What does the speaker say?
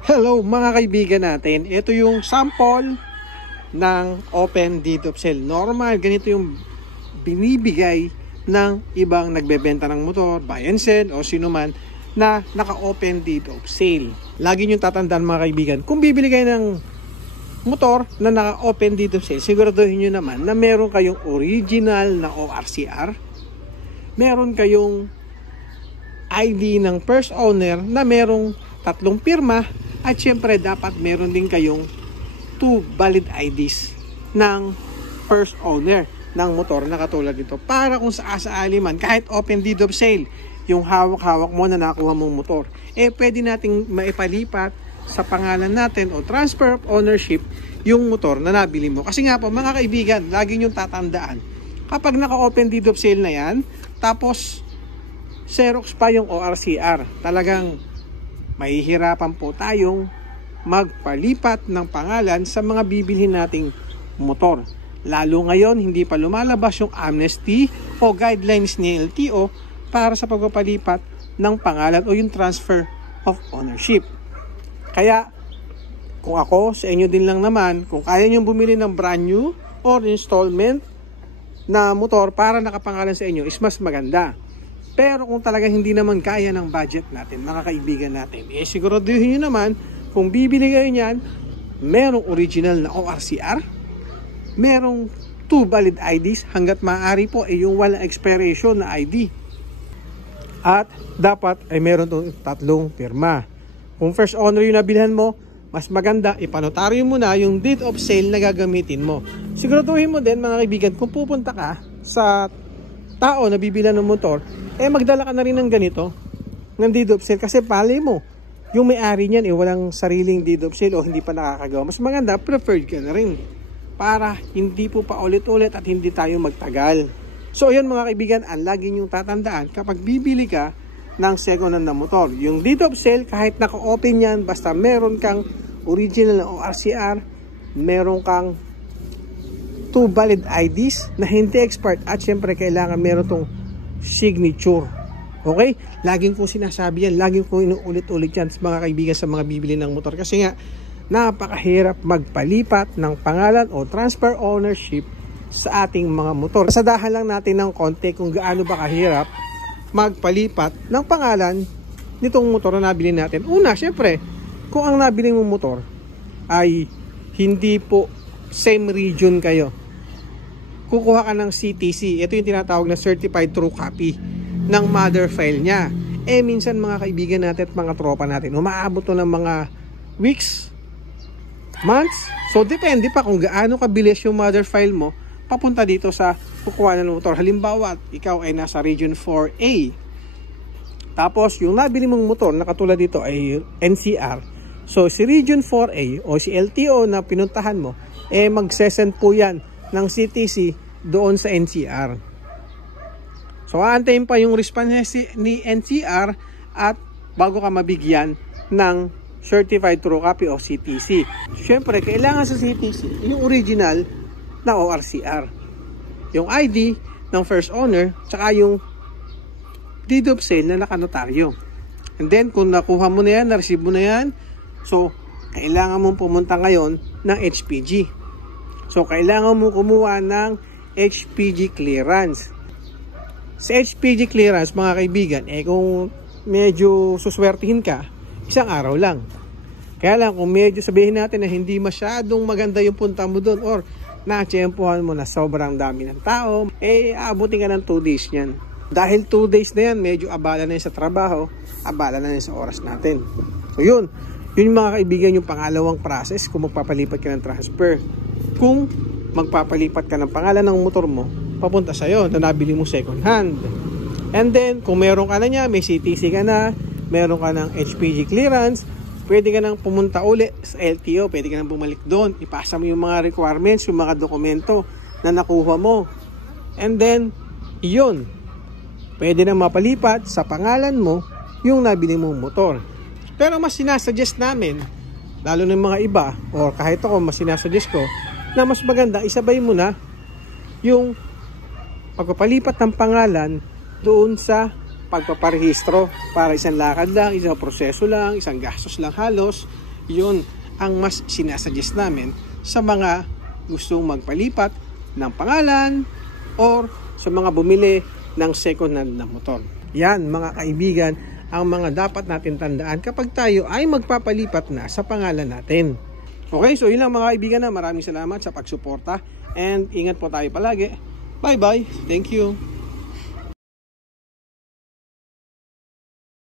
Hello mga kaibigan natin, ito yung sample ng open deed of sale. Normal, ganito yung binibigay ng ibang nagbebenta ng motor, buy and sell o sino man na naka-open deed of sale. Lagi nyo tatandaan mga kaibigan, kung bibili kayo ng motor na naka-open deed of sale, siguraduhin nyo naman na meron kayong original na ORCR, meron kayong ID ng first owner na merong 3 pirma, at syempre dapat meron din kayong 2 valid IDs ng first owner ng motor na katulad nito, para kung sa-aali man, kahit open deed of sale yung hawak-hawak mo na nakuha mong motor, pwede nating maipalipat sa pangalan natin o transfer of ownership yung motor na nabili mo. Kasi nga po mga kaibigan, lagi nyo tatandaan, kapag naka-open deed of sale na yan, tapos Xerox pa yung ORCR, talagang mahihirapan po tayong magpalipat ng pangalan sa mga bibilhin nating motor. Lalo ngayon, hindi pa lumalabas yung amnesty o guidelines ni LTO para sa pagpapalipat ng pangalan o yung transfer of ownership. Kaya, kung ako, sa inyo din lang naman, kung kaya nyo bumili ng brand new or installment na motor para nakapangalan sa inyo, is mas maganda. Pero kung talaga hindi naman kaya ng budget natin, mga kaibigan natin, siguraduhin nyo naman, kung bibili kayo niyan, merong original na ORCR, merong 2 valid IDs, hanggat maaari po yung walang expiration na ID. At dapat ay meron itong 3 pirma. Kung first owner yung nabilhan mo, mas maganda, ipanotaryo mo na yung deed of sale na gagamitin mo. Siguraduhin mo din mga kaibigan, kung pupunta ka sa tao na bibilan ng motor, magdala ka na rin ng ganito, ng deed of sale, kasi pali mo, yung may-ari niyan walang sariling deed of sale o hindi pa nakakagawa. Mas maganda, preferred ka na rin, para hindi po pa ulit-ulit at hindi tayo magtagal. So yun mga kaibigan, ang lagi niyong tatandaan kapag bibili ka ng second hand na motor, yung deed of sale, kahit naka-open yan, basta meron kang original na ORCR, meron kang 2 valid IDs na hindi expired, at syempre kailangan meron tong signature. Okay? Laging kong sinasabi yan, laging kong inuulit-ulit yan sa mga kaibigan sa mga bibili ng motor, kasi nga napakahirap magpalipat ng pangalan o transfer ownership sa ating mga motor. Kasadahan lang natin ng konti kung gaano ba kahirap magpalipat ng pangalan nitong motor na nabili natin. Una, syempre, kung ang nabili mong motor ay hindi po same region kayo, kukuha ka ng CTC. Ito yung tinatawag na Certified True Copy ng mother file niya. Minsan mga kaibigan natin at mga tropa natin, umaabot to ng mga weeks, months. So depende pa kung gaano kabilis yung mother file mo papunta dito sa kukuha ng motor. Halimbawa, ikaw ay nasa region 4A, tapos yung nabili mong motor na katulad dito ay NCR. So si region 4A o si LTO na pinuntahan mo, magsesend po yan ng CTC doon sa NCR. So aantayin pa yung response ni NCR at bago ka mabigyan ng Certified True Copy o CTC. Syempre kailangan sa CTC yung original na ORCR, yung ID ng first owner, tsaka yung deed of sale na nakanotaryo. And then kung nakuha mo na yan, na-receive mo na yan, so kailangan mong pumunta ngayon ng HPG. So kailangan mo kumuha ng HPG clearance. Sa HPG clearance mga kaibigan, kung medyo suswertihin ka, 1 araw lang. Kaya lang kung medyo sabihin natin na hindi masyadong maganda yung punta mo doon, or na-tsempuhan mo na sobrang dami ng tao, aabutin ka ng 2 days niyan. Dahil 2 days na yan, medyo abala na yan sa trabaho, abala na yan sa oras natin. So yun mga kaibigan, yung pangalawang process kung magpapalipat ka ng transfer. Kung magpapalipat ka ng pangalan ng motor mo papunta sa'yo na nabili mo second hand. And then kung meron ka na niya, may CTC ka na, meron ka ng HPG clearance, pwede ka nang pumunta uli sa LTO, pwede ka nang bumalik doon, ipasa mo yung mga requirements, yung mga dokumento na nakuha mo. And then yun, pwede na mapalipat sa pangalan mo yung nabili mong motor. Pero mas sinasuggest namin, lalo ng mga iba, or kahit ako, mas sinasuggest ko, na mas maganda, isabay mo na yung pagpapalipat ng pangalan doon sa pagpaparehistro, para isang lakad lang, isang proseso lang, isang gastos lang halos. Yun ang mas sinasuggest namin sa mga gustong magpalipat ng pangalan or sa mga bumili ng second hand na motor. Yan mga kaibigan ang mga dapat natin tandaan kapag tayo ay magpapalipat na sa pangalan natin. Okay, so yun lang mga kaibigan na. Maraming salamat sa pagsuporta and ingat po tayo palagi. Bye bye. Thank you.